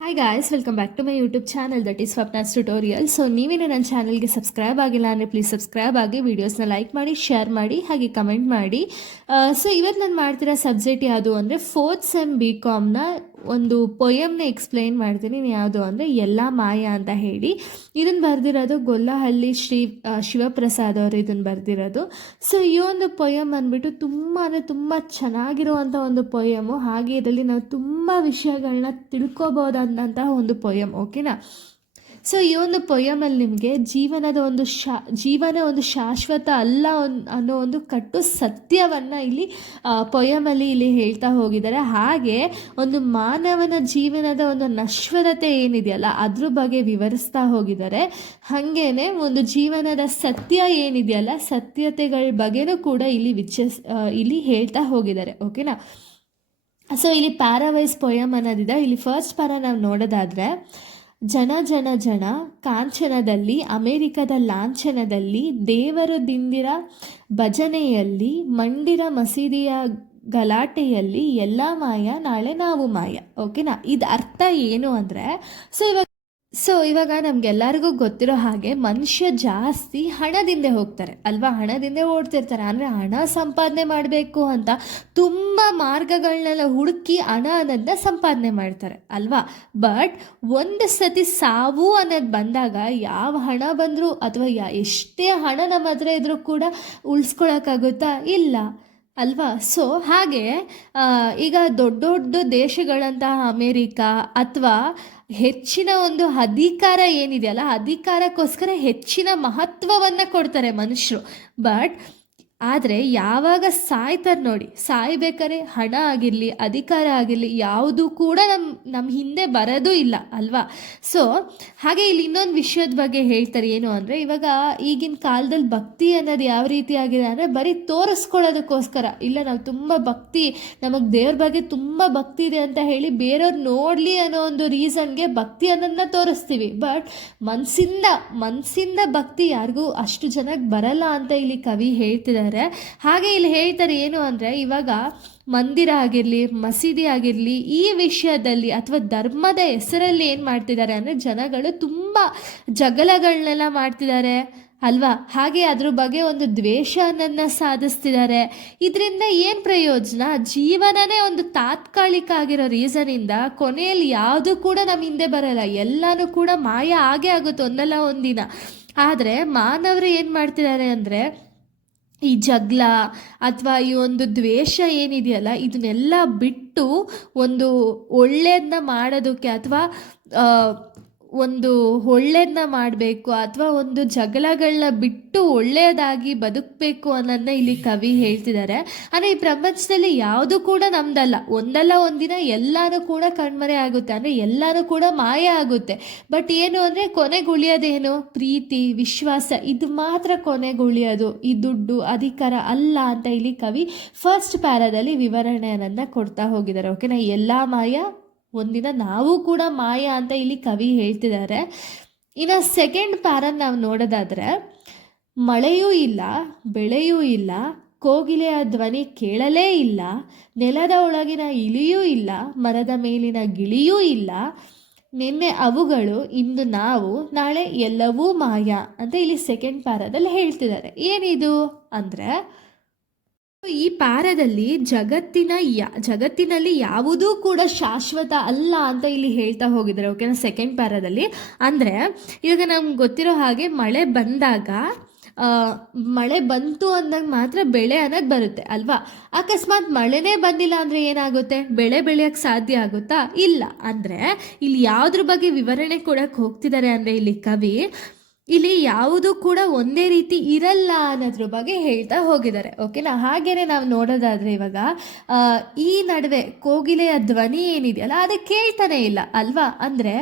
Hi guys, welcome back to my YouTube channel that is Swapna's tutorial. So ನೀವೇನು ನನ್ನ ಚಾನಲ್ಗೆ subscribe ಆಗಿಲ್ಲ ಅಂದರೆ ಪ್ಲೀಸ್ ಸಬ್ಸ್ಕ್ರೈಬ್ ಆಗಿ, ವೀಡಿಯೋಸ್ನ ಲೈಕ್ ಮಾಡಿ, ಶೇರ್ ಮಾಡಿ, ಹಾಗೆ ಕಮೆಂಟ್ ಮಾಡಿ. ಸೊ ಇವತ್ತು ನಾನು ಮಾಡ್ತಿರೋ ಸಬ್ಜೆಕ್ಟ್ ಯಾವುದು ಅಂದರೆ ಫೋರ್ತ್ ಸೆಮ್ BComನ ಒಂದು ಪೊಯಮ್ನ ಎಕ್ಸ್ಪ್ಲೈನ್ ಮಾಡ್ತೀನಿ. ಯಾವುದು ಅಂದರೆ ಎಲ್ಲ ಮಾಯ ಅಂತ ಹೇಳಿ. ಇದನ್ನು ಬರೆದಿರೋದು ಗೊಲ್ಲಹಳ್ಳಿ ಶಿವಪ್ರಸಾದ್ ಅವರು ಇದನ್ನು ಬರೆದಿರೋದು. ಸೊ ಈ ಒಂದು ಪೊಯಮ್ ಅಂದ್ಬಿಟ್ಟು ತುಂಬ ಚೆನ್ನಾಗಿರುವಂಥ ಒಂದು ಪೊಯಮು. ಹಾಗೆ ಇದರಲ್ಲಿ ನಾವು ತುಂಬ ವಿಷಯಗಳನ್ನ ತಿಳ್ಕೊಬೋದಂತಹ ಒಂದು ಪೊಯಮ್, ಓಕೆನಾ. ಸೊ ಈ ಒಂದು ಪೊಯಮಲ್ಲಿ ನಿಮಗೆ ಜೀವನ ಒಂದು ಶಾಶ್ವತ ಅಲ್ಲ ಅನ್ನೋ ಒಂದು ಕಟ್ಟು ಸತ್ಯವನ್ನು ಇಲ್ಲಿ ಪೊಯಮಲ್ಲಿ ಹೇಳ್ತಾ ಹೋಗಿದ್ದಾರೆ. ಹಾಗೆ ಒಂದು ಮಾನವನ ಜೀವನದ ಒಂದು ನಶ್ವರತೆ ಏನಿದೆಯಲ್ಲ ಅದ್ರ ಬಗ್ಗೆ ವಿವರಿಸ್ತಾ ಹೋಗಿದ್ದಾರೆ. ಹಾಗೇನೆ ಒಂದು ಜೀವನದ ಸತ್ಯ ಏನಿದೆಯಲ್ಲ ಸತ್ಯತೆಗಳ ಬಗ್ಗೆನೂ ಕೂಡ ಇಲ್ಲಿ ಹೇಳ್ತಾ ಹೋಗಿದ್ದಾರೆ, ಓಕೆನಾ. ಸೊ ಇಲ್ಲಿ ಪ್ಯಾರಾವೈಸ್ ಪೊಯಮ್ ಅನ್ನೋದಿದೆ. ಇಲ್ಲಿ ಫಸ್ಟ್ ಪ್ಯಾರಾ ನಾವು ನೋಡೋದಾದರೆ, ಜನ ಜನ ಜನ ಕಾಂಚನದಲ್ಲಿ, ಅಮೆರಿಕದ ಲಾಂಛನದಲ್ಲಿ, ದೇವರು ದಿಂದಿರ ಭಜನೆಯಲ್ಲಿ, ಮಂಡಿರ ಮಸೀದಿಯ ಗಲಾಟೆಯಲ್ಲಿ, ಎಲ್ಲ ಮಾಯ ನಾಳೆ ನಾವು ಮಾಯ, ಓಕೆನಾ. ಇದು ಅರ್ಥ ಏನು ಅಂದರೆ, ಇವಾಗ ನಮಗೆಲ್ಲರಿಗೂ ಗೊತ್ತಿರೋ ಹಾಗೆ ಮನುಷ್ಯ ಜಾಸ್ತಿ ಹಣದಿಂದ ಹೋಗ್ತಾರೆ ಅಲ್ವಾ, ಹಣದಿಂದ ಓಡ್ತಿರ್ತಾರೆ. ಅಂದರೆ ಹಣ ಸಂಪಾದನೆ ಮಾಡಬೇಕು ಅಂತ ತುಂಬ ಮಾರ್ಗಗಳನ್ನೆಲ್ಲ ಹುಡುಕಿ ಹಣ ಅನ್ನೋದನ್ನ ಸಂಪಾದನೆ ಮಾಡ್ತಾರೆ ಅಲ್ವಾ. ಬಟ್ ಒಂದು ಸತಿ ಸಾವು ಅನ್ನೋದು ಬಂದಾಗ ಯಾವ ಹಣ ಬಂದರೂ ಅಥವಾ ಎಷ್ಟೇ ಹಣ ನಮ್ಮ ಹತ್ರ ಇದ್ರೂ ಕೂಡ ಉಳಿಸ್ಕೊಳಕ್ಕಾಗುತ್ತಾ? ಇಲ್ಲ ಅಲ್ವಾ. ಸೊ ಹಾಗೆ ಈಗ ದೊಡ್ಡ ದೊಡ್ಡ ದೇಶಗಳಂತಹ ಅಮೇರಿಕಾ ಅಥವಾ ಹೆಚ್ಚಿನ ಒಂದು ಅಧಿಕಾರ ಏನಿದೆಯಲ್ಲ ಅಧಿಕಾರಕ್ಕೋಸ್ಕರ ಹೆಚ್ಚಿನ ಮಹತ್ವವನ್ನು ಕೊಡ್ತಾರೆ ಮನುಷ್ಯರು. ಬಟ್ ಆದರೆ ಯಾವಾಗ ಸಾಯ್ತಾರೆ ನೋಡಿ, ಸಾಯ್ಬೇಕಾದ್ರೆ ಹಣ ಆಗಿರಲಿ ಅಧಿಕಾರ ಆಗಿರಲಿ ಯಾವುದೂ ಕೂಡ ನಮ್ಮ ಹಿಂದೆ ಬರೋದು ಇಲ್ಲ ಅಲ್ವಾ. ಸೊ ಹಾಗೆ ಇಲ್ಲಿ ಇನ್ನೊಂದು ವಿಷಯದ ಬಗ್ಗೆ ಹೇಳ್ತಾರೆ. ಏನು ಅಂದರೆ, ಇವಾಗ ಈಗಿನ ಕಾಲದಲ್ಲಿ ಭಕ್ತಿ ಅನ್ನೋದು ಯಾವ ರೀತಿ ಆಗಿದೆ ಅಂದರೆ ಬರೀ ತೋರಿಸ್ಕೊಳ್ಳೋದಕ್ಕೋಸ್ಕರ, ಇಲ್ಲ ನಾವು ತುಂಬ ಭಕ್ತಿ, ನಮಗೆ ದೇವ್ರ ಬಗ್ಗೆ ತುಂಬ ಭಕ್ತಿ ಇದೆ ಅಂತ ಹೇಳಿ ಬೇರೆಯವ್ರು ನೋಡಲಿ ಅನ್ನೋ ಒಂದು ರೀಸನ್ಗೆ ಭಕ್ತಿ ಅನ್ನೋದನ್ನ ತೋರಿಸ್ತೀವಿ. ಬಟ್ ಮನಸ್ಸಿಂದ ಭಕ್ತಿ ಯಾರಿಗೂ ಅಷ್ಟು ಜನಕ್ಕೆ ಬರಲ್ಲ ಅಂತ ಇಲ್ಲಿ ಕವಿ ಹೇಳ್ತಿದ್ದಾರೆ. ಹಾಗೆ ಇಲ್ಲಿ ಹೇಳ್ತಾರೆ ಏನು ಅಂದರೆ, ಇವಾಗ ಮಂದಿರ ಆಗಿರಲಿ ಮಸೀದಿ ಆಗಿರಲಿ ಈ ವಿಷಯದಲ್ಲಿ ಅಥವಾ ಧರ್ಮದ ಹೆಸರಲ್ಲಿ ಏನು ಮಾಡ್ತಿದ್ದಾರೆ ಅಂದರೆ ಜನಗಳು ತುಂಬ ಜಗಳಗಳನ್ನೆಲ್ಲ ಮಾಡ್ತಿದ್ದಾರೆ ಅಲ್ವಾ. ಹಾಗೆ ಅದ್ರ ಬಗ್ಗೆ ಒಂದು ದ್ವೇಷನನ್ನು ಸಾಧಿಸ್ತಿದ್ದಾರೆ. ಇದರಿಂದ ಏನು ಪ್ರಯೋಜನ? ಜೀವನನೇ ಒಂದು ತಾತ್ಕಾಲಿಕ ಆಗಿರೋ ರೀಸನಿಂದ ಕೊನೆಯಲ್ಲಿ ಯಾವುದು ಕೂಡ ನಮ್ಮ ಹಿಂದೆ ಬರಲ್ಲ, ಎಲ್ಲನೂ ಕೂಡ ಮಾಯ ಆಗೇ ಆಗುತ್ತೆ ಒಂದಲ್ಲ ಒಂದಿನ. ಆದರೆ ಮಾನವರು ಏನು ಮಾಡ್ತಿದ್ದಾರೆ ಅಂದರೆ ಈ ಜಗಳ ಅಥವಾ ಈ ಒಂದು ದ್ವೇಷ ಏನಿದೆಯಲ್ಲ ಇದನ್ನೆಲ್ಲ ಬಿಟ್ಟು ಒಂದು ಒಳ್ಳೆಯದನ್ನ ಮಾಡೋದಕ್ಕೆ ಅಥವಾ ಒಂದು ಒಳ್ಳೆಯದನ್ನ ಮಾಡಬೇಕು ಅಥವಾ ಒಂದು ಜಗಳಗಳನ್ನ ಬಿಟ್ಟು ಒಳ್ಳೆಯದಾಗಿ ಬದುಕಬೇಕು ಅನ್ನೋದನ್ನ ಇಲ್ಲಿ ಕವಿ ಹೇಳ್ತಿದ್ದಾರೆ. ಅಂದರೆ ಈ ಪ್ರಪಂಚದಲ್ಲಿ ಯಾವುದು ಕೂಡ ನಮ್ದಲ್ಲ, ಒಂದಲ್ಲ ಒಂದಿನ ಎಲ್ಲನೂ ಕೂಡ ಕಣ್ಮರೆ ಆಗುತ್ತೆ, ಅಂದರೆ ಎಲ್ಲನೂ ಕೂಡ ಮಾಯ ಆಗುತ್ತೆ. ಬಟ್ ಏನು ಅಂದರೆ ಕೊನೆಗುಳಿಯೋದೇನು? ಪ್ರೀತಿ, ವಿಶ್ವಾಸ, ಇದು ಮಾತ್ರ ಕೊನೆಗುಳಿಯೋದು. ಈ ದುಡ್ಡು ಅಧಿಕಾರ ಅಲ್ಲ ಅಂತ ಇಲ್ಲಿ ಕವಿ ಫಸ್ಟ್ ಪ್ಯಾರಾದಲ್ಲಿ ವಿವರಣೆಯನ್ನು ಕೊಡ್ತಾ ಹೋಗಿದ್ದಾರೆ, ಓಕೆನಾ. ಎಲ್ಲ ಮಾಯ, ಒಂದಿನ ನಾವು ಕೂಡ ಮಾಯ ಅಂತ ಇಲ್ಲಿ ಕವಿ ಹೇಳ್ತಿದ್ದಾರೆ. ಇನ್ನು ಸೆಕೆಂಡ್ ಪ್ಯಾರನ್ ನಾವು ನೋಡೋದಾದರೆ, ಮಳೆಯೂ ಇಲ್ಲ ಬೆಳೆಯೂ ಇಲ್ಲ, ಕೋಗಿಲೆಯ ಧ್ವನಿ ಕೇಳಲೇ ಇಲ್ಲ, ನೆಲದ ಒಳಗಿನ ಇಲಿಯೂ ಇಲ್ಲ, ಮರದ ಮೇಲಿನ ಗಿಳಿಯೂ ಇಲ್ಲ, ನಿನ್ನೆ ಅವುಗಳು ಇಂದು ನಾವು ನಾಳೆ ಎಲ್ಲವೂ ಮಾಯ ಅಂತ ಇಲ್ಲಿ ಸೆಕೆಂಡ್ ಪ್ಯಾರಾದಲ್ಲಿ ಹೇಳ್ತಿದ್ದಾರೆ. ಏನಿದು ಅಂದರೆ, ಈ ಪ್ಯಾರಾದಲ್ಲಿ ಜಗತ್ತಿನಲ್ಲಿ ಯಾವುದೂ ಕೂಡ ಶಾಶ್ವತ ಅಲ್ಲ ಅಂತ ಇಲ್ಲಿ ಹೇಳ್ತಾ ಹೋಗಿದ್ದಾರೆ, ಓಕೆನಾ. ಸೆಕೆಂಡ್ ಪ್ಯಾರಾದಲ್ಲಿ ಅಂದರೆ ಇವಾಗ ನಮ್ಗೆ ಗೊತ್ತಿರೋ ಹಾಗೆ ಮಳೆ ಬಂತು ಅಂದಾಗ ಮಾತ್ರ ಬೆಳೆ ಅನ್ನೋದು ಬರುತ್ತೆ ಅಲ್ವಾ. ಅಕಸ್ಮಾತ್ ಮಳೆನೇ ಬಂದಿಲ್ಲ ಅಂದರೆ ಏನಾಗುತ್ತೆ? ಬೆಳೆ ಬೆಳೆಯೋಕ್ಕೆ ಸಾಧ್ಯ ಆಗುತ್ತಾ? ಇಲ್ಲ. ಅಂದರೆ ಇಲ್ಲಿ ಯಾವುದ್ರ ಬಗ್ಗೆ ವಿವರಣೆ ಕೊಡಕ್ಕೆ ಹೋಗ್ತಿದ್ದಾರೆ ಅಂದರೆ ಇಲ್ಲಿ ಕವಿ ಇಲ್ಲಿ ಯಾವುದು ಕೂಡ ಒಂದೇ ರೀತಿ ಇರಲ್ಲ ಅನ್ನೋದ್ರ ಬಗ್ಗೆ ಹೇಳ್ತಾ ಹೋಗಿದ್ದಾರೆ, ಓಕೆನಾ. ಹಾಗೇನೆ ನಾವು ನೋಡೋದಾದರೆ ಇವಾಗ ಈ ನಡುವೆ ಕೋಗಿಲೆಯ ಧ್ವನಿ ಏನಿದೆಯಲ್ಲ ಅದು ಕೇಳ್ತಾನೆ ಇಲ್ಲ ಅಲ್ವಾ. ಅಂದರೆ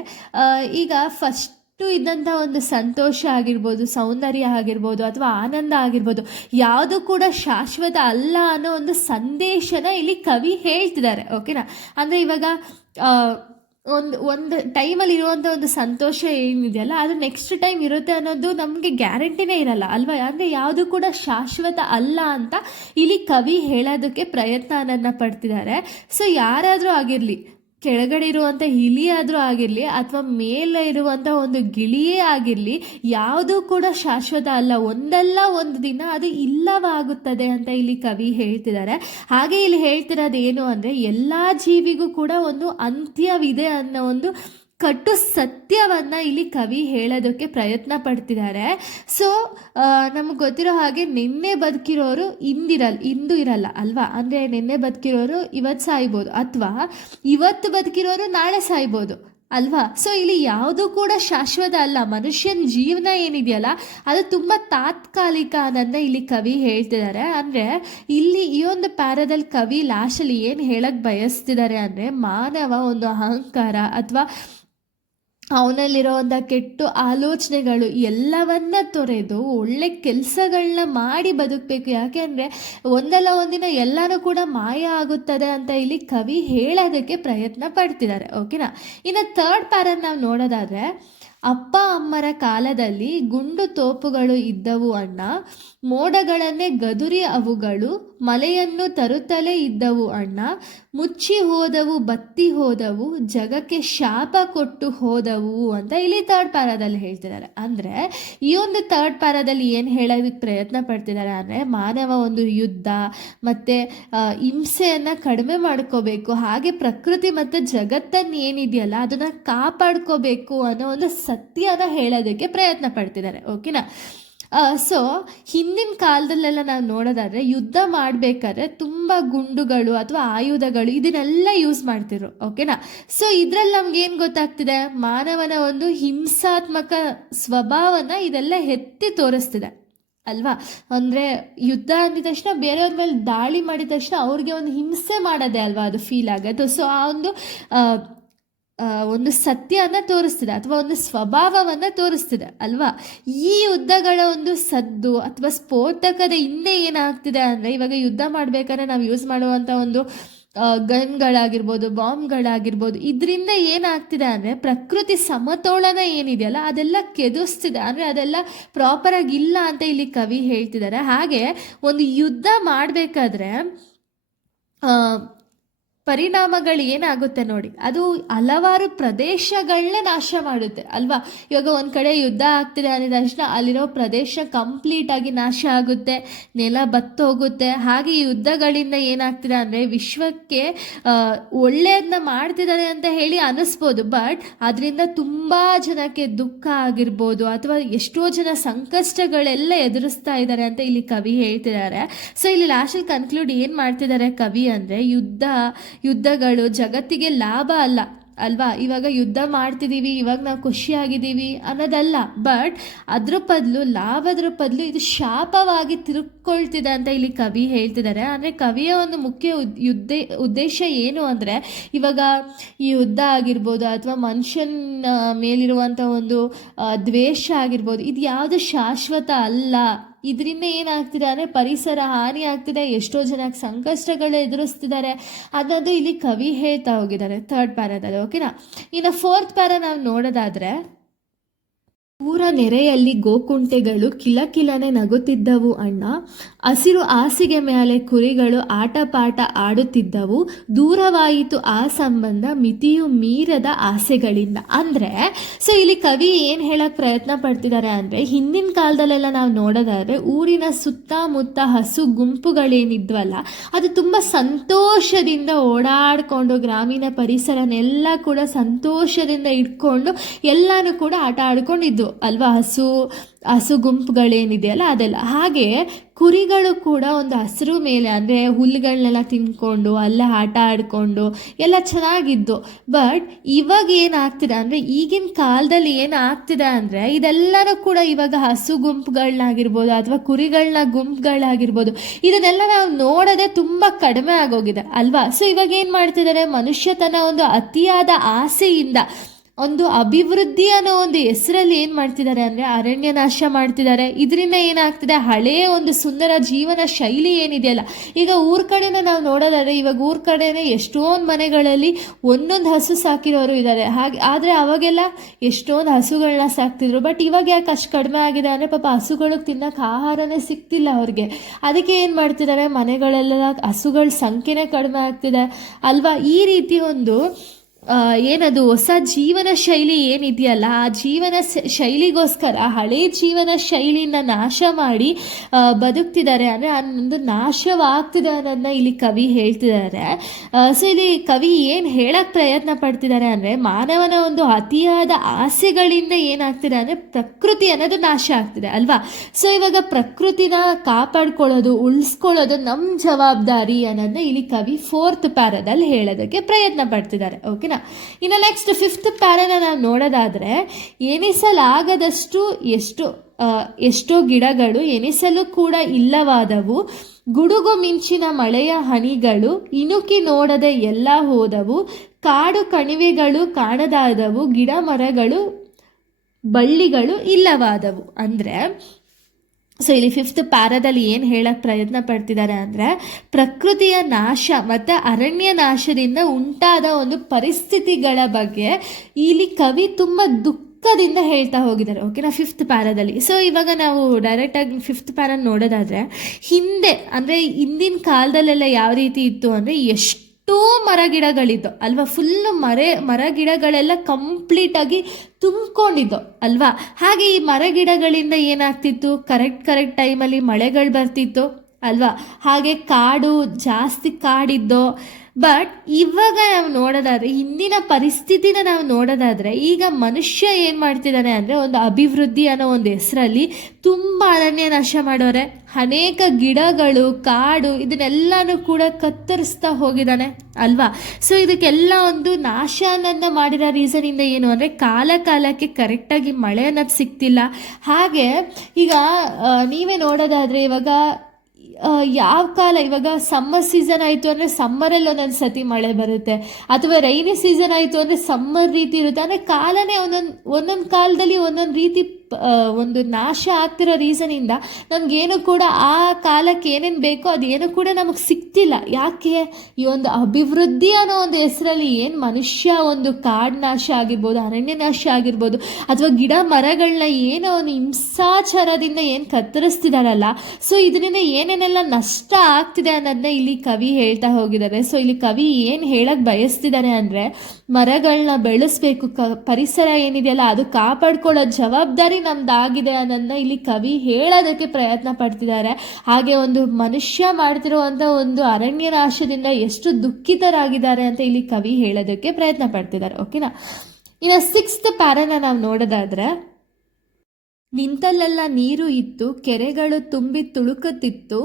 ಈಗ ಫಸ್ಟು ಇದ್ದಂಥ ಒಂದು ಸಂತೋಷ ಆಗಿರ್ಬೋದು, ಸೌಂದರ್ಯ ಆಗಿರ್ಬೋದು ಅಥವಾ ಆನಂದ ಆಗಿರ್ಬೋದು ಯಾವುದು ಕೂಡ ಶಾಶ್ವತ ಅಲ್ಲ ಅನ್ನೋ ಒಂದು ಸಂದೇಶನ ಇಲ್ಲಿ ಕವಿ ಹೇಳ್ತಿದ್ದಾರೆ, ಓಕೆನಾ. ಅಂದರೆ ಇವಾಗ ಒಂದು ಟೈಮಲ್ಲಿ ಇರುವಂಥ ಒಂದು ಸಂತೋಷ ಏನಿದೆಯಲ್ಲ ಅದು ನೆಕ್ಸ್ಟ್ ಟೈಮ್ ಇರುತ್ತೆ ಅನ್ನೋದು ನಮಗೆ ಗ್ಯಾರಂಟಿನೇ ಇರಲ್ಲ ಅಲ್ವಾ. ಅಂದರೆ ಯಾವುದು ಕೂಡ ಶಾಶ್ವತ ಅಲ್ಲ ಅಂತ ಇಲ್ಲಿ ಕವಿ ಹೇಳೋದಕ್ಕೆ ಪ್ರಯತ್ನ ಪಡ್ತಿದ್ದಾರೆ. ಸೊ ಯಾರಾದರೂ ಆಗಿರಲಿ, ಕೆಳಗಡೆ ಇರುವಂಥ ಇಲಿ ಆದರೂ ಆಗಿರಲಿ ಅಥವಾ ಮೇಲೆ ಇರುವಂಥ ಒಂದು ಗಿಳಿಯೇ ಆಗಿರಲಿ, ಯಾವುದೂ ಕೂಡ ಶಾಶ್ವತ ಅಲ್ಲ. ಒಂದಲ್ಲ ಒಂದು ದಿನ ಅದು ಇಲ್ಲವಾಗುತ್ತದೆ ಅಂತ ಇಲ್ಲಿ ಕವಿ ಹೇಳ್ತಿದ್ದಾರೆ. ಹಾಗೆ ಇಲ್ಲಿ ಹೇಳ್ತಿರೋದು ಏನು ಅಂದರೆ, ಎಲ್ಲ ಜೀವಿಗೂ ಕೂಡ ಒಂದು ಅಂತ್ಯವಿದೆ ಅನ್ನೋ ಒಂದು ಕಟ್ಟು ಸತ್ಯವನ್ನು ಇಲ್ಲಿ ಕವಿ ಹೇಳೋದಕ್ಕೆ ಪ್ರಯತ್ನ ಪಡ್ತಿದ್ದಾರೆ. ಸೊ ನಮಗೆ ಗೊತ್ತಿರೋ ಹಾಗೆ ನಿನ್ನೆ ಬದುಕಿರೋರು ಇಂದು ಇರಲ್ಲ ಅಲ್ವಾ. ಅಂದರೆ ನಿನ್ನೆ ಬದುಕಿರೋರು ಇವತ್ತು ಸಾಯ್ಬೋದು, ಅಥವಾ ಇವತ್ತು ಬದುಕಿರೋರು ನಾಳೆ ಸಾಯ್ಬೋದು ಅಲ್ವಾ. ಸೊ ಇಲ್ಲಿ ಯಾವುದೂ ಕೂಡ ಶಾಶ್ವತ ಅಲ್ಲ. ಮನುಷ್ಯನ ಜೀವನ ಏನಿದೆಯಲ್ಲ ಅದು ತುಂಬ ತಾತ್ಕಾಲಿಕ ಅನ್ನೋದನ್ನ ಇಲ್ಲಿ ಕವಿ ಹೇಳ್ತಿದ್ದಾರೆ. ಅಂದರೆ ಇಲ್ಲಿ ಈ ಒಂದು ಪ್ಯಾರದಲ್ಲಿ ಕವಿ ಲಾಸ್ಟಲ್ಲಿ ಏನು ಹೇಳಕ್ಕೆ ಬಯಸ್ತಿದ್ದಾರೆ ಅಂದರೆ, ಮಾನವ ಒಂದು ಅಹಂಕಾರ ಅಥವಾ ಅವನಲ್ಲಿರೋವಂಥ ಕೆಟ್ಟ ಆಲೋಚನೆಗಳು ಎಲ್ಲವನ್ನ ತೊರೆದು ಒಳ್ಳೆ ಕೆಲಸಗಳನ್ನ ಮಾಡಿ ಬದುಕಬೇಕು. ಯಾಕೆ ಅಂದರೆ ಒಂದಲ್ಲ ಒಂದಿನ ಎಲ್ಲನೂ ಕೂಡ ಮಾಯ ಆಗುತ್ತದೆ ಅಂತ ಇಲ್ಲಿ ಕವಿ ಹೇಳೋದಕ್ಕೆ ಪ್ರಯತ್ನ ಪಡ್ತಿದ್ದಾರೆ. ಓಕೆನಾ. ಇನ್ನು ಥರ್ಡ್ ಪ್ಯಾರನ್ ನಾವು ನೋಡೋದಾದರೆ, ಅಪ್ಪ ಅಮ್ಮರ ಕಾಲದಲ್ಲಿ ಗುಂಡು ತೋಪುಗಳು ಇದ್ದವು ಅಣ್ಣ, ಮೋಡಗಳನ್ನೇ ಗದುರಿ ಅವುಗಳು ಮಲೆಯನ್ನು ತರುತ್ತಲೇ ಇದ್ದವು ಅಣ್ಣ, ಮುಚ್ಚಿ ಹೋದವು ಬತ್ತಿ ಹೋದವು ಜಗಕ್ಕೆ ಶಾಪ ಕೊಟ್ಟು ಹೋದವು ಅಂತ ಇಲ್ಲಿ ಥರ್ಡ್ ಪ್ಯಾರಾದಲ್ಲಿ ಹೇಳ್ತಿದ್ದಾರೆ. ಅಂದರೆ ಈ ಒಂದು ಥರ್ಡ್ ಪ್ಯಾರಾದಲ್ಲಿ ಏನು ಹೇಳೋದಕ್ಕೆ ಪ್ರಯತ್ನ ಪಡ್ತಿದ್ದಾರೆ ಅಂದರೆ, ಮಾನವ ಒಂದು ಯುದ್ಧ ಮತ್ತು ಹಿಂಸೆಯನ್ನು ಕಡಿಮೆ ಮಾಡ್ಕೋಬೇಕು, ಹಾಗೆ ಪ್ರಕೃತಿ ಮತ್ತು ಜಗತ್ತನ್ನು ಏನಿದೆಯಲ್ಲ ಅದನ್ನು ಕಾಪಾಡ್ಕೋಬೇಕು ಅನ್ನೋ ಒಂದು ಸತ್ಯನ ಹೇಳೋದಕ್ಕೆ ಪ್ರಯತ್ನ ಪಡ್ತಿದ್ದಾರೆ. ಓಕೆನಾ. ಸೊ ಹಿಂದಿನ ಕಾಲದಲ್ಲೆಲ್ಲ ನಾವು ನೋಡೋದಾದರೆ ಯುದ್ಧ ಮಾಡಬೇಕಾದ್ರೆ ತುಂಬ ಗುಂಡುಗಳು ಅಥವಾ ಆಯುಧಗಳು ಇದನ್ನೆಲ್ಲ ಯೂಸ್ ಮಾಡ್ತಿದ್ರು. ಓಕೆನಾ. ಸೊ ಇದರಲ್ಲಿ ನಮ್ಗೇನು ಗೊತ್ತಾಗ್ತಿದೆ, ಮಾನವನ ಒಂದು ಹಿಂಸಾತ್ಮಕ ಸ್ವಭಾವನ ಇದೆಲ್ಲ ಎತ್ತಿ ತೋರಿಸ್ತಿದೆ ಅಲ್ವಾ. ಅಂದರೆ ಯುದ್ಧ ಅಂದಿದ ತಕ್ಷಣ ಬೇರೆಯವ್ರ ಮೇಲೆ ದಾಳಿ ಮಾಡಿದ ತಕ್ಷಣ ಅವ್ರಿಗೆ ಒಂದು ಹಿಂಸೆ ಮಾಡೋದೇ ಅಲ್ವಾ ಅದು ಫೀಲ್ ಆಗೋದು. ಸೊ ಆ ಒಂದು ಸತ್ಯನ ತೋರಿಸ್ತಿದೆ ಅಥವಾ ಒಂದು ಸ್ವಭಾವವನ್ನು ತೋರಿಸ್ತಿದೆ ಅಲ್ವಾ. ಈ ಯುದ್ಧಗಳ ಒಂದು ಸದ್ದು ಅಥವಾ ಸ್ಫೋಟಕದ ಹಿಂದೆ ಏನಾಗ್ತಿದೆ ಅಂದರೆ, ಇವಾಗ ಯುದ್ಧ ಮಾಡಬೇಕಾದ್ರೆ ನಾವು ಯೂಸ್ ಮಾಡುವಂಥ ಒಂದು ಗನ್ಗಳಾಗಿರ್ಬೋದು, ಬಾಂಬ್ಗಳಾಗಿರ್ಬೋದು, ಇದರಿಂದ ಏನಾಗ್ತಿದೆ ಅಂದರೆ ಪ್ರಕೃತಿ ಸಮತೋಲನ ಏನಿದೆಯಲ್ಲ ಅದೆಲ್ಲ ಕೆದಿಸ್ತಿದೆ. ಅಂದರೆ ಅದೆಲ್ಲ ಪ್ರಾಪರಾಗಿ ಇಲ್ಲ ಅಂತ ಇಲ್ಲಿ ಕವಿ ಹೇಳ್ತಿದ್ದಾರೆ. ಹಾಗೆ ಒಂದು ಯುದ್ಧ ಮಾಡಬೇಕಾದ್ರೆ ಪರಿಣಾಮಗಳು ಏನಾಗುತ್ತೆ ನೋಡಿ, ಅದು ಹಲವಾರು ಪ್ರದೇಶಗಳನ್ನೇ ನಾಶ ಮಾಡುತ್ತೆ ಅಲ್ವಾ. ಇವಾಗ ಒಂದು ಕಡೆ ಯುದ್ಧ ಆಗ್ತಿದೆ ಅಂದಿದ ತಕ್ಷಣ ಅಲ್ಲಿರೋ ಪ್ರದೇಶ ಕಂಪ್ಲೀಟಾಗಿ ನಾಶ ಆಗುತ್ತೆ, ನೆಲ ಬತ್ತೋಗುತ್ತೆ. ಹಾಗೆ ಈ ಯುದ್ಧಗಳಿಂದ ಏನಾಗ್ತಿದೆ ಅಂದರೆ ವಿಶ್ವಕ್ಕೆ ಒಳ್ಳೆಯದನ್ನ ಮಾಡ್ತಿದ್ದಾರೆ ಅಂತ ಹೇಳಿ ಅನ್ನಿಸ್ಬೋದು, ಬಟ್ ಅದರಿಂದ ತುಂಬ ಜನಕ್ಕೆ ದುಃಖ ಆಗಿರ್ಬೋದು ಅಥವಾ ಎಷ್ಟೋ ಜನ ಸಂಕಷ್ಟಗಳೆಲ್ಲ ಎದುರಿಸ್ತಾ ಇದ್ದಾರೆ ಅಂತ ಇಲ್ಲಿ ಕವಿ ಹೇಳ್ತಿದ್ದಾರೆ. ಸೊ ಇಲ್ಲಿ ಲಾಸ್ಟಲ್ಲಿ ಕನ್ಕ್ಲೂಡ್ ಏನು ಮಾಡ್ತಿದ್ದಾರೆ ಕವಿ ಅಂದರೆ, ಯುದ್ಧಗಳು ಜಗತ್ತಿಗೆ ಲಾಭ ಅಲ್ಲ ಅಲ್ವಾ. ಇವಾಗ ಯುದ್ಧ ಮಾಡ್ತಿದ್ದೀವಿ, ಇವಾಗ ನಾವು ಖುಷಿಯಾಗಿದ್ದೀವಿ ಅನ್ನೋದಲ್ಲ, ಬಟ್ ಲಾಭದ್ರ ಬದಲು ಇದು ಶಾಪವಾಗಿ ತಿರುಗ್ಕೊಳ್ತಿದೆ ಅಂತ ಇಲ್ಲಿ ಕವಿ ಹೇಳ್ತಿದ್ದಾರೆ. ಅಂದರೆ ಕವಿಯ ಒಂದು ಮುಖ್ಯ ಉದ್ದೇಶ ಏನು ಅಂದರೆ, ಇವಾಗ ಈ ಯುದ್ಧ ಆಗಿರ್ಬೋದು ಅಥವಾ ಮನುಷ್ಯನ ಮೇಲಿರುವಂಥ ಒಂದು ದ್ವೇಷ ಆಗಿರ್ಬೋದು, ಇದು ಯಾವುದು ಶಾಶ್ವತ ಅಲ್ಲ. ಇದರಿಂದ ಏನಾಗ್ತಿದೆ ಅಂದರೆ ಪರಿಸರ ಹಾನಿ ಆಗ್ತಿದೆ, ಎಷ್ಟೋ ಜನಕ್ಕೆ ಸಂಕಷ್ಟಗಳು ಎದುರಿಸ್ತಿದ್ದಾರೆ ಅನ್ನೋದು ಇಲ್ಲಿ ಕವಿ ಹೇಳ್ತಾ ಹೋಗಿದ್ದಾರೆ ಥರ್ಡ್ ಪ್ಯಾರಾದಲ್ಲಿ. ಓಕೆನಾ. ಇನ್ನು ಫೋರ್ತ್ ಪ್ಯಾರಾ ನಾವು ನೋಡೋದಾದರೆ, ಊರ ನೆರೆಯಲ್ಲಿ ಗೋಕುಂಟೆಗಳು ಕಿಲಕಿಲನೆ ನಗುತ್ತಿದ್ದವು ಅಣ್ಣ, ಹಸಿರು ಹಾಸಿಗೆ ಮೇಲೆ ಕುರಿಗಳು ಆಟಪಾಠ ಆಡುತ್ತಿದ್ದವು, ದೂರವಾಯಿತು ಆ ಸಂಬಂಧ ಮಿತಿಯು ಮೀರದ ಆಸೆಗಳಿಂದ. ಅಂದರೆ ಸೊ ಇಲ್ಲಿ ಕವಿ ಏನು ಹೇಳಕ್ಕೆ ಪ್ರಯತ್ನ ಪಡ್ತಿದ್ದಾರೆ ಅಂದರೆ, ಹಿಂದಿನ ಕಾಲದಲ್ಲೆಲ್ಲ ನಾವು ನೋಡೋದಾದರೆ ಊರಿನ ಸುತ್ತಮುತ್ತ ಹಸು ಗುಂಪುಗಳೇನಿದ್ವಲ್ಲ ಅದು ತುಂಬ ಸಂತೋಷದಿಂದ ಓಡಾಡಿಕೊಂಡು ಗ್ರಾಮೀಣ ಪರಿಸರನೆಲ್ಲ ಕೂಡ ಸಂತೋಷದಿಂದ ಇಟ್ಕೊಂಡು ಎಲ್ಲನೂ ಕೂಡ ಆಟ ಆಡ್ಕೊಂಡಿದ್ದು ಅಲ್ವಾ. ಹಸು ಗುಂಪುಗಳೇನಿದೆಯಲ್ಲ ಅದೆಲ್ಲ. ಹಾಗೆ ಕುರಿಗಳು ಕೂಡ ಒಂದು ಹಸಿರು ಮೇಲೆ ಅಂದರೆ ಹುಲ್ಲುಗಳನ್ನೆಲ್ಲ ತಿನ್ಕೊಂಡು ಅಲ್ಲೇ ಆಟ ಆಡಿಕೊಂಡು ಎಲ್ಲ ಚೆನ್ನಾಗಿದ್ದು. ಬಟ್ ಇವಾಗ ಏನಾಗ್ತಿದೆ ಅಂದರೆ, ಈಗಿನ ಕಾಲದಲ್ಲಿ ಏನಾಗ್ತಿದೆ ಅಂದರೆ ಇದೆಲ್ಲನೂ ಕೂಡ ಇವಾಗ ಹಸು ಗುಂಪುಗಳನ್ನಾಗಿರ್ಬೋದು ಅಥವಾ ಕುರಿಗಳನ್ನ ಗುಂಪುಗಳಾಗಿರ್ಬೋದು ಇದನ್ನೆಲ್ಲ ನಾವು ನೋಡೋದೇ ತುಂಬ ಕಡಿಮೆ ಆಗೋಗಿದೆ ಅಲ್ವಾ. ಸೊ ಇವಾಗ ಏನು ಮಾಡ್ತಿದ್ದಾರೆ, ಮನುಷ್ಯ ತನ್ನ ಒಂದು ಅತಿಯಾದ ಆಸೆಯಿಂದ ಒಂದು ಅಭಿವೃದ್ಧಿ ಅನ್ನೋ ಒಂದು ಹೆಸರಲ್ಲಿ ಏನು ಮಾಡ್ತಿದ್ದಾರೆ ಅಂದರೆ ಅರಣ್ಯ ನಾಶ ಮಾಡ್ತಿದ್ದಾರೆ. ಇದರಿಂದ ಏನಾಗ್ತಿದೆ, ಹಳೆಯ ಒಂದು ಸುಂದರ ಜೀವನ ಶೈಲಿ ಏನಿದೆಯಲ್ಲ, ಈಗ ಊರ ಕಡೆನೇ ನಾವು ನೋಡೋದಾದರೆ ಇವಾಗ ಊರ ಕಡೆನೇ ಎಷ್ಟೊಂದು ಮನೆಗಳಲ್ಲಿ ಒಂದೊಂದು ಹಸು ಸಾಕಿರೋರು ಇದ್ದಾರೆ. ಆದರೆ ಅವಾಗೆಲ್ಲ ಎಷ್ಟೊಂದು ಹಸುಗಳನ್ನ ಸಾಕ್ತಿದ್ರು. ಬಟ್ ಇವಾಗ ಯಾಕೆ ಅಷ್ಟು ಕಡಿಮೆ ಆಗಿದೆ ಅಂದರೆ, ಪಾಪ ಹಸುಗಳಿಗೆ ತಿನ್ನೋಕೆ ಆಹಾರನೇ ಸಿಗ್ತಿಲ್ಲ ಅವ್ರಿಗೆ. ಅದಕ್ಕೆ ಏನು ಮಾಡ್ತಿದ್ದಾರೆ, ಮನೆಗಳೆಲ್ಲ ಹಸುಗಳ ಸಂಖ್ಯೆನೇ ಕಡಿಮೆ ಆಗ್ತಿದೆ ಅಲ್ವಾ. ಈ ರೀತಿ ಒಂದು ಏನದು ಹೊಸ ಜೀವನ ಶೈಲಿ ಏನಿದೆಯಲ್ಲ ಆ ಜೀವನ ಶೈಲಿಗೋಸ್ಕರ ಹಳೆ ಜೀವನ ಶೈಲಿನ ನಾಶ ಮಾಡಿ ಬದುಕ್ತಿದ್ದಾರೆ. ಅಂದರೆ ಒಂದು ನಾಶವಾಗ್ತಿದೆ ಅನ್ನೋದನ್ನ ಇಲ್ಲಿ ಕವಿ ಹೇಳ್ತಿದ್ದಾರೆ. ಸೊ ಇಲ್ಲಿ ಕವಿ ಏನು ಹೇಳಕ್ಕೆ ಪ್ರಯತ್ನ ಪಡ್ತಿದ್ದಾರೆ ಅಂದರೆ ಮಾನವನ ಒಂದು ಅತಿಯಾದ ಆಸೆಗಳಿಂದ ಏನಾಗ್ತಿದೆ ಅಂದರೆ ಪ್ರಕೃತಿ ಅನ್ನೋದು ನಾಶ ಆಗ್ತಿದೆ ಅಲ್ವಾ. ಸೊ ಇವಾಗ ಪ್ರಕೃತಿನ ಕಾಪಾಡ್ಕೊಳ್ಳೋದು ಉಳಿಸ್ಕೊಳ್ಳೋದು ನಮ್ಮ ಜವಾಬ್ದಾರಿ ಅನ್ನೋದನ್ನ ಇಲ್ಲಿ ಕವಿ 4th ಪ್ಯಾರಾದಲ್ಲಿ ಹೇಳೋದಕ್ಕೆ ಪ್ರಯತ್ನ ಪಡ್ತಿದ್ದಾರೆ. ಓಕೆನಾ. ಇನ್ನು ನೆಕ್ಸ್ಟ್ 5th ಪ್ಯಾರಾನ ನಾವು ನೋಡೋದಾದರೆ ಎಣಿಸಲಾಗದಷ್ಟು ಎಷ್ಟೋ ಗಿಡಗಳು ಎನಿಸಲು ಕೂಡ ಇಲ್ಲವಾದವು, ಗುಡುಗು ಮಿಂಚಿನ ಮಳೆಯ ಹನಿಗಳು ಇಣುಕಿ ನೋಡದೆ ಎಲ್ಲ ಹೋದವು, ಕಾಡು ಕಣಿವೆಗಳು ಕಾಣದಾದವು, ಗಿಡ ಮರಗಳು ಬಳ್ಳಿಗಳು ಇಲ್ಲವಾದವು. ಅಂದರೆ ಸೊ ಇಲ್ಲಿ 5th ಪ್ಯಾರಾದಲ್ಲಿ ಏನು ಹೇಳಕ್ಕೆ ಪ್ರಯತ್ನ ಪಡ್ತಿದ್ದಾರೆ ಅಂದರೆ ಪ್ರಕೃತಿಯ ನಾಶ ಮತ್ತು ಅರಣ್ಯ ನಾಶದಿಂದ ಉಂಟಾದ ಒಂದು ಪರಿಸ್ಥಿತಿಗಳ ಬಗ್ಗೆ ಇಲ್ಲಿ ಕವಿ ತುಂಬ ದುಃಖದಿಂದ ಹೇಳ್ತಾ ಹೋಗಿದ್ದಾರೆ. ಓಕೆನಾ 5th ಪ್ಯಾರಾದಲ್ಲಿ. ಸೊ ಇವಾಗ ನಾವು ಡೈರೆಕ್ಟಾಗಿ 5th ಪ್ಯಾರಾ ನೋಡೋದಾದರೆ ಹಿಂದೆ ಅಂದರೆ ಹಿಂದಿನ ಕಾಲದಲ್ಲೆಲ್ಲ ಯಾವ ರೀತಿ ಇತ್ತು ಅಂದರೆ ಎಷ್ಟೋ ಮರಗಿಡಗಳಿದ್ದು ಅಲ್ವಾ. ಫುಲ್ಲು ಮರಗಿಡಗಳೆಲ್ಲ ಕಂಪ್ಲೀಟಾಗಿ ತುಂಬಿಕೊಂಡಿದ್ದು ಅಲ್ವಾ. ಹಾಗೆ ಈ ಮರಗಿಡಗಳಿಂದ ಏನಾಗ್ತಿತ್ತು, ಕರೆಕ್ಟ್ ಟೈಮಲ್ಲಿ ಮಳೆಗಳು ಬರ್ತಿತ್ತು ಅಲ್ವಾ. ಹಾಗೆ ಜಾಸ್ತಿ ಕಾಡಿದ್ದು. ಬಟ್ ಇವಾಗ ನಾವು ನೋಡೋದಾದರೆ ಹಿಂದಿನ ಪರಿಸ್ಥಿತಿನ ನಾವು ನೋಡೋದಾದರೆ ಈಗ ಮನುಷ್ಯ ಏನು ಮಾಡ್ತಿದ್ದಾನೆ ಅಂದರೆ ಒಂದು ಅಭಿವೃದ್ಧಿ ಅನ್ನೋ ಒಂದು ಹೆಸರಲ್ಲಿ ತುಂಬ ಅರಣ್ಯ ನಾಶ ಮಾಡೋರೆ. ಅನೇಕ ಗಿಡಗಳು ಕಾಡು ಇದನ್ನೆಲ್ಲನೂ ಕೂಡ ಕತ್ತರಿಸ್ತಾ ಹೋಗಿದ್ದಾನೆ ಅಲ್ವಾ. ಸೊ ಇದಕ್ಕೆಲ್ಲ ಒಂದು ನಾಶ ಅನ್ನೋದನ್ನ ಮಾಡಿರೋ ರೀಸನಿಂದ ಏನು ಅಂದರೆ ಕಾಲಕ್ಕೆ ಕರೆಕ್ಟಾಗಿ ಮಳೆ ಅನ್ನೋದು ಸಿಗ್ತಿಲ್ಲ. ಹಾಗೆ ಈಗ ನೀವೇ ನೋಡೋದಾದರೆ ಇವಾಗ ಯಾವ ಕಾಲ ಇವಾಗ ಸಮ್ಮರ್ ಸೀಸನ್ ಆಯಿತು ಅಂದರೆ ಸಮ್ಮರಲ್ಲಿ ಒಂದೊಂದು ಸತಿ ಮಳೆ ಬರುತ್ತೆ, ಅಥವಾ ರೈನಿ ಸೀಸನ್ ಆಯಿತು ಅಂದರೆ ಸಮ್ಮರ್ ರೀತಿ ಇರುತ್ತೆ. ಅಂದರೆ ಕಾಲನೇ ಒಂದೊಂದು ಕಾಲದಲ್ಲಿ ಒಂದೊಂದು ರೀತಿ ಒಂದು ನಾಶ ಆಗ್ತಿರೋ ರೀಸನಿಂದ ನಮಗೇನು ಕೂಡ ಆ ಕಾಲಕ್ಕೆ ಏನೇನು ಬೇಕೋ ಅದೇನು ಕೂಡ ನಮಗೆ ಸಿಗ್ತಿಲ್ಲ. ಯಾಕೆ? ಈ ಒಂದು ಅಭಿವೃದ್ಧಿ ಅನ್ನೋ ಒಂದು ಹೆಸರಲ್ಲಿ ಏನು ಮನುಷ್ಯ ಒಂದು ಕಾಡು ನಾಶ ಆಗಿರ್ಬೋದು, ಅರಣ್ಯ ನಾಶ ಆಗಿರ್ಬೋದು, ಅಥವಾ ಗಿಡ ಮರಗಳನ್ನ ಏನೋ ಒಂದು ಹಿಂಸಾಚಾರದಿಂದ ಏನು ಕತ್ತರಿಸ್ತಿದಾರಲ್ಲ, ಸೊ ಇದರಿಂದ ಏನೇನೆಲ್ಲ ನಷ್ಟ ಆಗ್ತಿದೆ ಅನ್ನೋದನ್ನ ಇಲ್ಲಿ ಕವಿ ಹೇಳ್ತಾ ಹೋಗಿದ್ದಾರೆ. ಸೊ ಇಲ್ಲಿ ಕವಿ ಏನು ಹೇಳಕ್ಕೆ ಬಯಸ್ತಿದ್ದಾರೆ ಅಂದರೆ ಮರಗಳನ್ನ ಬೆಳೆಸ್ಬೇಕು, ಪರಿಸರ ಏನಿದೆಯಲ್ಲ ಅದು ಕಾಪಾಡ್ಕೊಳ್ಳೋ ಜವಾಬ್ದಾರಿ ನಮ್ದಾಗಿದೆ ಅನ್ನೋದನ್ನ ಇಲ್ಲಿ ಕವಿ ಹೇಳೋದಕ್ಕೆ ಪ್ರಯತ್ನ ಪಡ್ತಿದ್ದಾರೆ. ಹಾಗೆ ಒಂದು ಮನುಷ್ಯ ಮಾಡ್ತಿರುವಂಥ ಒಂದು ಅರಣ್ಯ ನಾಶದಿಂದ ಎಷ್ಟು ದುಃಖಿತರಾಗಿದ್ದಾರೆ ಅಂತ ಇಲ್ಲಿ ಕವಿ ಹೇಳೋದಕ್ಕೆ ಪ್ರಯತ್ನ ಪಡ್ತಿದ್ದಾರೆ. ಓಕೆನಾ. ಇನ್ನು 6th ಪ್ಯಾರಾನ ನಾವು ನೋಡೋದಾದ್ರೆ ನಿಂತಲ್ಲೆಲ್ಲ ನೀರು ಇತ್ತು, ಕೆರೆಗಳು ತುಂಬಿ ತುಳುಕುತ್ತಿತ್ತು,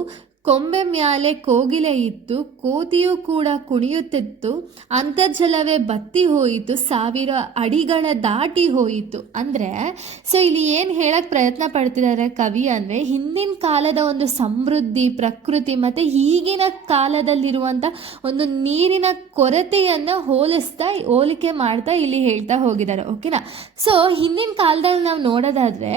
ಕೊಂಬೆ ಮ್ಯಾಲೆ ಕೋಗಿಲೆ ಇತ್ತು, ಕೋತಿಯೂ ಕೂಡ ಕುಣಿಯುತ್ತಿತ್ತು, ಅಂತರ್ಜಲವೇ ಬತ್ತಿ ಹೋಯಿತು, 1000 ಅಡಿಗಳ ದಾಟಿ ಹೋಯಿತು. ಅಂದರೆ ಸೊ ಇಲ್ಲಿ ಏನು ಹೇಳಕ್ಕೆ ಪ್ರಯತ್ನ ಪಡ್ತಿದ್ದಾರೆ ಕವಿ ಅಂದರೆ ಹಿಂದಿನ ಕಾಲದ ಒಂದು ಸಮೃದ್ಧಿ ಪ್ರಕೃತಿ ಮತ್ತು ಈಗಿನ ಕಾಲದಲ್ಲಿರುವಂಥ ಒಂದು ನೀರಿನ ಕೊರತೆಯನ್ನು ಹೋಲಿಕೆ ಮಾಡ್ತಾ ಇಲ್ಲಿ ಹೇಳ್ತಾ ಹೋಗಿದ್ದಾರೆ. ಓಕೆನಾ. ಸೊ ಹಿಂದಿನ ಕಾಲದಲ್ಲಿ ನಾವು ನೋಡೋದಾದರೆ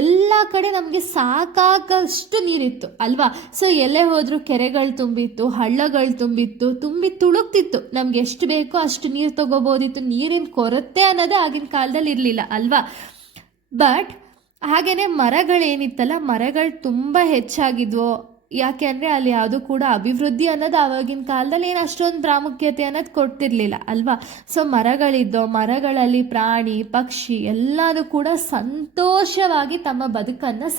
ಎಲ್ಲ ಕಡೆ ನಮಗೆ ಸಾಕಾಗಷ್ಟು ನೀರಿತ್ತು ಅಲ್ವಾ. ಸೊ ಎಲ್ಲೇ ಹೋದರೂ ಕೆರೆಗಳು ತುಂಬಿತ್ತು, ಹಳ್ಳಗಳು ತುಂಬಿ ತುಳುಕ್ತಿತ್ತು. ನಮ್ಗೆ ಎಷ್ಟು ಬೇಕೋ ಅಷ್ಟು ನೀರು ತಗೋಬೋದಿತ್ತು. ನೀರಿನ ಕೊರತೆ ಅನ್ನೋದೇ ಆಗಿನ ಕಾಲದಲ್ಲಿ ಇರಲಿಲ್ಲ ಅಲ್ವಾ. ಬಟ್ ಹಾಗೆಯೇ ಮರಗಳೇನಿತ್ತಲ್ಲ, ಮರಗಳು ತುಂಬ ಹೆಚ್ಚಾಗಿದ್ವು. ಯಾಕೆ ಅಂದರೆ ಅಲ್ಲಿ ಯಾವುದೂ ಕೂಡ ಅಭಿವೃದ್ಧಿ ಅನ್ನೋದು ಆವಾಗಿನ ಕಾಲದಲ್ಲಿ ಏನು ಅಷ್ಟೊಂದು ಪ್ರಾಮುಖ್ಯತೆ ಅನ್ನೋದು ಕೊಡ್ತಿರ್ಲಿಲ್ಲ ಅಲ್ವಾ. ಸೊ ಮರಗಳಲ್ಲಿ ಪ್ರಾಣಿ ಪಕ್ಷಿ ಎಲ್ಲದೂ ಕೂಡ ಸಂತೋಷವಾಗಿ ತಮ್ಮ ಬದುಕನ್ನು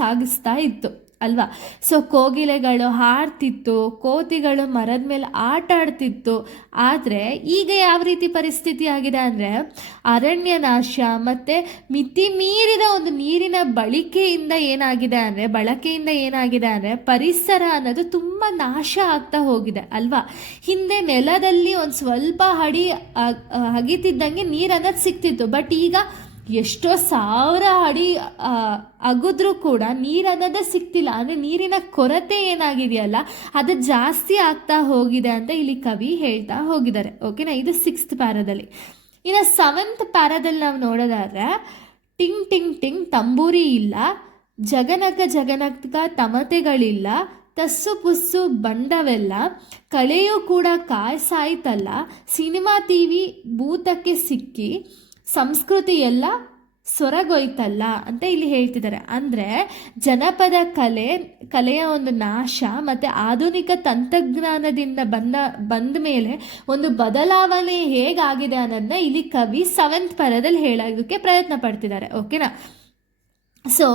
ಸಾಗಿಸ್ತಾ ಇತ್ತು ಅಲ್ವಾ. ಸೊ ಕೋಗಿಲೆಗಳು ಹಾಡ್ತಿತ್ತು, ಕೋತಿಗಳು ಮರದ ಮೇಲೆ ಆಟ ಆಡ್ತಿತ್ತು. ಆದರೆ ಈಗ ಯಾವ ರೀತಿ ಪರಿಸ್ಥಿತಿ ಆಗಿದೆ ಅಂದರೆ ಅರಣ್ಯ ನಾಶ ಮತ್ತು ಮಿತಿ ಮೀರಿದ ಒಂದು ನೀರಿನ ಬಳಕೆಯಿಂದ ಏನಾಗಿದೆ ಅಂದರೆ ಪರಿಸರ ಅನ್ನೋದು ತುಂಬ ನಾಶ ಆಗ್ತಾ ಹೋಗಿದೆ ಅಲ್ವಾ. ಹಿಂದೆ ನೆಲದಲ್ಲಿ ಒಂದು ಸ್ವಲ್ಪ ಅಗಿತಿದ್ದಂಗೆ ನೀರು ಅನ್ನೋದು ಸಿಗ್ತಿತ್ತು. ಬಟ್ ಈಗ ಎಷ್ಟೋ 1000 ಅಡಿ ಅಗಿದ್ರೂ ಕೂಡ ನೀರು ಅನ್ನೋದೇ ಸಿಗ್ತಿಲ್ಲ. ಅಂದರೆ ನೀರಿನ ಕೊರತೆ ಏನಾಗಿದೆಯಲ್ಲ ಅದು ಜಾಸ್ತಿ ಆಗ್ತಾ ಹೋಗಿದೆ ಅಂತ ಇಲ್ಲಿ ಕವಿ ಹೇಳ್ತಾ ಹೋಗಿದ್ದಾರೆ. ಓಕೆನಾ. ಇದು 6th ಪ್ಯಾರಾದಲ್ಲಿ. ಇನ್ನು 7th ಪ್ಯಾರಾದಲ್ಲಿ ನಾವು ನೋಡೋದಾದ್ರೆ ಟಿಂಗ್ ಟಿಂಗ್ ಟಿಂಗ್ ತಂಬೂರಿ ಇಲ್ಲ, ಜಗನಕ ತಮತೆಗಳಿಲ್ಲ, ತಸ್ಸು ಪುಸ್ಸು ಬಂಡವೆಲ್ಲ, ಕಳೆಯೂ ಕೂಡ ಕಾಯ್ಸಾಯ್ತಲ್ಲ, ಸಿನಿಮಾ ಟಿವಿ ಭೂತಕ್ಕೆ ಸಿಕ್ಕಿ, ಸಂಸ್ಕೃತಿ ಎಲ್ಲ ಸೊರಗೋಯ್ತಲ್ಲ ಅಂತ ಇಲ್ಲಿ ಹೇಳ್ತಿದ್ದಾರೆ. ಅಂದರೆ ಜನಪದ ಕಲೆಯ ಒಂದು ನಾಶ ಮತ್ತು ಆಧುನಿಕ ತಂತ್ರಜ್ಞಾನದಿಂದ ಬಂದ ಮೇಲೆ ಒಂದು ಬದಲಾವಣೆ ಹೇಗಾಗಿದೆ ಅನ್ನೋದನ್ನ ಇಲ್ಲಿ ಕವಿ 7th ಪರದಲ್ಲಿ ಹೇಳೋದಕ್ಕೆ ಪ್ರಯತ್ನ ಪಡ್ತಿದ್ದಾರೆ. ಓಕೆನಾ. ಸೊ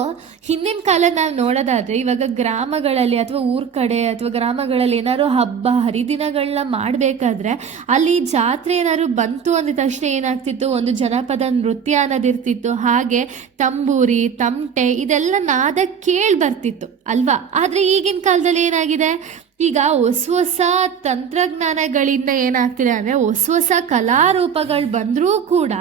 ಹಿಂದಿನ ಕಾಲ ನಾವು ನೋಡೋದಾದರೆ ಇವಾಗ ಗ್ರಾಮಗಳಲ್ಲಿ ಅಥವಾ ಊರ ಕಡೆ ಅಥವಾ ಗ್ರಾಮಗಳಲ್ಲಿ ಏನಾದ್ರು ಹಬ್ಬ ಹರಿದಿನಗಳನ್ನ ಮಾಡಬೇಕಾದ್ರೆ ಅಲ್ಲಿ ಜಾತ್ರೆ ಏನಾದ್ರು ಬಂತು ಅಂದ ತಕ್ಷಣ ಏನಾಗ್ತಿತ್ತು, ಒಂದು ಜನಪದ ನೃತ್ಯ ಅನ್ನೋದಿರ್ತಿತ್ತು. ಹಾಗೆ ತಂಬೂರಿ ತಮಟೆ ಇದೆಲ್ಲ ನಾದ ಕೇಳಿ ಬರ್ತಿತ್ತು ಅಲ್ವಾ. ಆದರೆ ಈಗಿನ ಕಾಲದಲ್ಲಿ ಏನಾಗಿದೆ, ಈಗ ಹೊಸ ತಂತ್ರಜ್ಞಾನಗಳಿಂದ ಏನಾಗ್ತಿದೆ ಅಂದರೆ ಹೊಸ ಕಲಾರೂಪಗಳು ಬಂದರೂ ಕೂಡ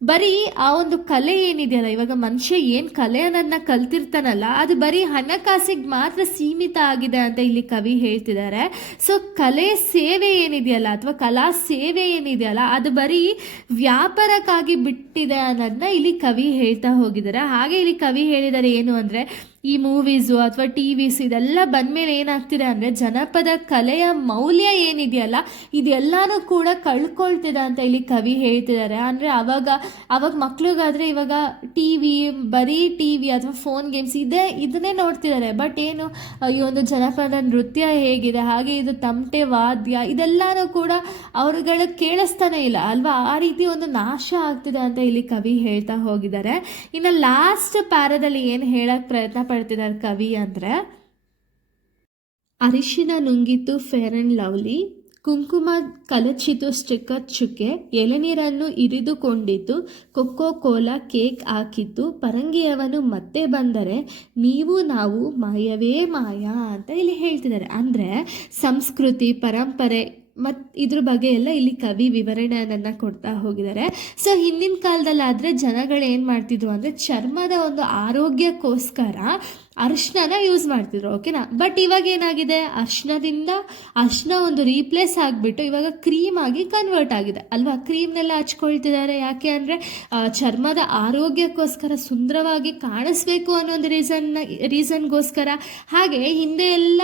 ಬರೀ ಆ ಒಂದು ಕಲೆ ಏನಿದೆಯಲ್ಲ, ಇವಾಗ ಮನುಷ್ಯ ಏನು ಕಲೆ ಅನ್ನೋದನ್ನ ಕಲ್ತಿರ್ತಾನಲ್ಲ ಅದು ಬರೀ ಹಣಕಾಸಿಗೆ ಮಾತ್ರ ಸೀಮಿತ ಆಗಿದೆ ಅಂತ ಇಲ್ಲಿ ಕವಿ ಹೇಳ್ತಿದ್ದಾರೆ. ಸೊ ಕಲೆ ಸೇವೆ ಏನಿದೆಯಲ್ಲ ಅಥವಾ ಕಲಾ ಸೇವೆ ಏನಿದೆಯಲ್ಲ ಅದು ಬರೀ ವ್ಯಾಪಾರಕ್ಕಾಗಿ ಬಿಟ್ಟಿದೆ ಅನ್ನೋದನ್ನ ಇಲ್ಲಿ ಕವಿ ಹೇಳ್ತಾ ಹೋಗಿದ್ದಾರೆ. ಹಾಗೆ ಇಲ್ಲಿ ಕವಿ ಹೇಳಿದ್ದಾರೆ ಏನು ಅಂದರೆ, ಈ ಮೂವೀಸು ಅಥವಾ ಟಿ ವಿಸ್ ಇದೆಲ್ಲ ಬಂದಮೇಲೆ ಏನಾಗ್ತಿದೆ ಅಂದರೆ ಜನಪದ ಕಲೆಯ ಮೌಲ್ಯ ಏನಿದೆಯಲ್ಲ ಇದೆಲ್ಲನೂ ಕೂಡ ಕಳ್ಕೊಳ್ತಿದೆ ಅಂತ ಇಲ್ಲಿ ಕವಿ ಹೇಳ್ತಿದ್ದಾರೆ. ಅಂದರೆ ಅವಾಗ ಮಕ್ಳಿಗಾದರೆ ಇವಾಗ ಬರೀ ಟಿ ವಿ ಅಥವಾ ಫೋನ್ ಗೇಮ್ಸ್ ಇದನ್ನೇ ನೋಡ್ತಿದ್ದಾರೆ. ಬಟ್ ಏನು ಈ ಒಂದು ಜನಪದ ನೃತ್ಯ ಹೇಗಿದೆ, ಹಾಗೆ ಇದು ತಮಟೆ ವಾದ್ಯ ಇದೆಲ್ಲನೂ ಕೂಡ ಅವ್ರುಗಳಿಗೆ ಕೇಳಿಸ್ತಾನೆ ಇಲ್ಲ ಅಲ್ವಾ. ಆ ರೀತಿ ಒಂದು ನಾಶ ಆಗ್ತಿದೆ ಅಂತ ಇಲ್ಲಿ ಕವಿ ಹೇಳ್ತಾ ಹೋಗಿದ್ದಾರೆ. ಇನ್ನು ಲಾಸ್ಟ್ ಪ್ಯಾರದಲ್ಲಿ ಏನು ಹೇಳಕ್ಕೆ ಪ್ರಯತ್ನ ಪಡ್ತಿದ್ದಾರೆ ಕವಿ ಅಂದರೆ, ಅರಿಶಿನ ನುಂಗಿತು ಫೇರ್ ಅಂಡ್ ಲವ್ಲಿ, ಕುಂಕುಮ ಕಲಚಿತು ಸ್ಟಿಕ್ಕರ್ ಚುಕ್ಕೆ, ಎಳನೀರನ್ನು ಇರಿದುಕೊಂಡಿತು ಕೊಕ್ಕೋ ಕೋಲಾ ಕೇಕ್ ಹಾಕಿತ್ತು, ಪರಂಗಿಯವನು ಮತ್ತೆ ಬಂದರೆ ನೀವು ನಾವು ಮಾಯವೇ ಮಾಯಾ ಅಂತ ಇಲ್ಲಿ ಹೇಳ್ತಿದ್ದಾರೆ. ಅಂದರೆ ಸಂಸ್ಕೃತಿ ಪರಂಪರೆ ಮತ್ತು ಇದ್ರ ಬಗ್ಗೆ ಎಲ್ಲ ಇಲ್ಲಿ ಕವಿ ವಿವರಣೆಯನ್ನು ಕೊಡ್ತಾ ಹೋಗಿದ್ದಾರೆ. ಸೊ ಹಿಂದಿನ ಕಾಲದಲ್ಲಾದರೆ ಜನಗಳು ಏನು ಮಾಡ್ತಿದ್ರು ಅಂದರೆ ಚರ್ಮದ ಒಂದು ಆರೋಗ್ಯಕ್ಕೋಸ್ಕರ ಅರಿಶಿನ ಯೂಸ್ ಮಾಡ್ತಿದ್ರು. ಓಕೆನಾ. ಬಟ್ ಇವಾಗ ಏನಾಗಿದೆ, ಅರಿಶಿನ ಒಂದು ರೀಪ್ಲೇಸ್ ಆಗಿಬಿಟ್ಟು ಇವಾಗ ಕ್ರೀಮ್ ಆಗಿ ಕನ್ವರ್ಟ್ ಆಗಿದೆ ಅಲ್ವಾ. ಕ್ರೀಮ್ನೆಲ್ಲ ಹಚ್ಕೊಳ್ತಿದ್ದಾರೆ. ಯಾಕೆ ಅಂದರೆ ಚರ್ಮದ ಆರೋಗ್ಯಕ್ಕೋಸ್ಕರ ಸುಂದರವಾಗಿ ಕಾಣಿಸ್ಬೇಕು ಅನ್ನೋ ಒಂದು ರೀಸನ್ಗೋಸ್ಕರ. ಹಾಗೆ ಹಿಂದೆ ಎಲ್ಲ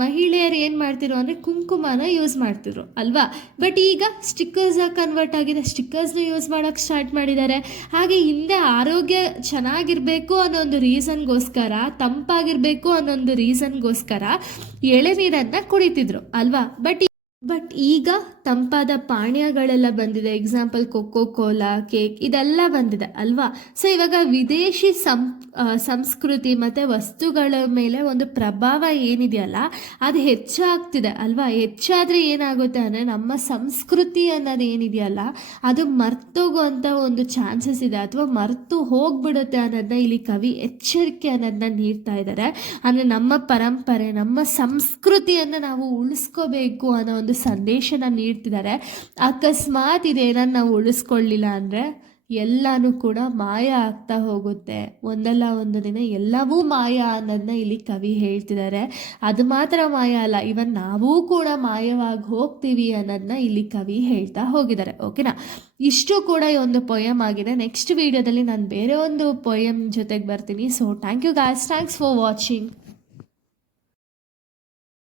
ಮಹಿಳೆಯರು ಏನು ಮಾಡ್ತಿದ್ರು ಅಂದರೆ ಕುಂಕುಮನ ಯೂಸ್ ಮಾಡ್ತಿದ್ರು ಅಲ್ವಾ. ಬಟ್ ಈಗ ಸ್ಟಿಕ್ಕರ್ಸಾಗಿ ಕನ್ವರ್ಟ್ ಆಗಿದೆ, ಸ್ಟಿಕ್ಕರ್ಸ್ನ ಯೂಸ್ ಮಾಡೋಕ್ಕೆ ಸ್ಟಾರ್ಟ್ ಮಾಡಿದ್ದಾರೆ. ಹಾಗೆ ಹಿಂದೆ ಆರೋಗ್ಯ ಚೆನ್ನಾಗಿರಬೇಕು ಅನ್ನೋ ಒಂದು ರೀಸನ್ಗೋಸ್ಕರ, ತಂಪಾಗಿರಬೇಕು ಅನ್ನೋ ಒಂದು ರೀಸನ್ಗೋಸ್ಕರ ಎಳೆನೀರನ್ನು ಕುಡಿತಿದ್ರು ಅಲ್ವಾ. ಬಟ್ ಈಗ ತಂಪಾದ ಪಾನೀಯಗಳೆಲ್ಲ ಬಂದಿದೆ. ಎಕ್ಸಾಂಪಲ್ ಕೊಕ್ಕೋ ಕೋಲಾ ಕೇಕ್ ಇದೆಲ್ಲ ಬಂದಿದೆ ಅಲ್ವಾ. ಸೊ ಇವಾಗ ವಿದೇಶಿ ಸಂಸ್ಕೃತಿ ಮತ್ತು ವಸ್ತುಗಳ ಮೇಲೆ ಒಂದು ಪ್ರಭಾವ ಏನಿದೆಯಲ್ಲ ಅದು ಹೆಚ್ಚಾಗ್ತಿದೆ ಅಲ್ವಾ. ಹೆಚ್ಚಾದರೆ ಏನಾಗುತ್ತೆ ಅಂದರೆ ನಮ್ಮ ಸಂಸ್ಕೃತಿ ಅನ್ನೋದು ಏನಿದೆಯಲ್ಲ ಅದು ಮರ್ತೋಗುವಂಥ ಒಂದು ಚಾನ್ಸಸ್ ಇದೆ ಅಥವಾ ಮರೆತು ಹೋಗ್ಬಿಡುತ್ತೆ ಅನ್ನೋದನ್ನ ಇಲ್ಲಿ ಕವಿ ಎಚ್ಚರಿಕೆ ಅನ್ನೋದನ್ನ ನೀಡ್ತಾ ಇದ್ದಾರೆ. ಅಂದರೆ ನಮ್ಮ ಪರಂಪರೆ ನಮ್ಮ ಸಂಸ್ಕೃತಿಯನ್ನು ನಾವು ಉಳಿಸ್ಕೋಬೇಕು ಅನ್ನೋ ಒಂದು ಸಂದೇಶನ ನೀಡ್ತಿದ್ದಾರೆ. ಅಕಸ್ಮಾತ್ ಇದೇನನ್ನು ನಾವು ಉಳಿಸ್ಕೊಳ್ಳಿಲ್ಲ ಅಂದರೆ ಎಲ್ಲನೂ ಕೂಡ ಮಾಯ ಆಗ್ತಾ ಹೋಗುತ್ತೆ. ಒಂದಲ್ಲ ಒಂದು ದಿನ ಎಲ್ಲವೂ ಮಾಯ ಅನ್ನೋದನ್ನ ಇಲ್ಲಿ ಕವಿ ಹೇಳ್ತಿದ್ದಾರೆ. ಅದು ಮಾತ್ರ ಮಾಯ ಅಲ್ಲ, ಇವನ್ ನಾವೂ ಕೂಡ ಮಾಯವಾಗಿ ಹೋಗ್ತೀವಿ ಅನ್ನೋದನ್ನ ಇಲ್ಲಿ ಕವಿ ಹೇಳ್ತಾ ಹೋಗಿದ್ದಾರೆ. ಓಕೆನಾ. ಇಷ್ಟು ಕೂಡ ಈ ಒಂದು ಪೊಯಮ್ ಆಗಿದೆ. ನೆಕ್ಸ್ಟ್ ವಿಡಿಯೋದಲ್ಲಿ ನಾನು ಬೇರೆ ಒಂದು ಪೊಯಮ್ ಜೊತೆಗೆ ಬರ್ತೀನಿ. So thank you guys, thanks for watching.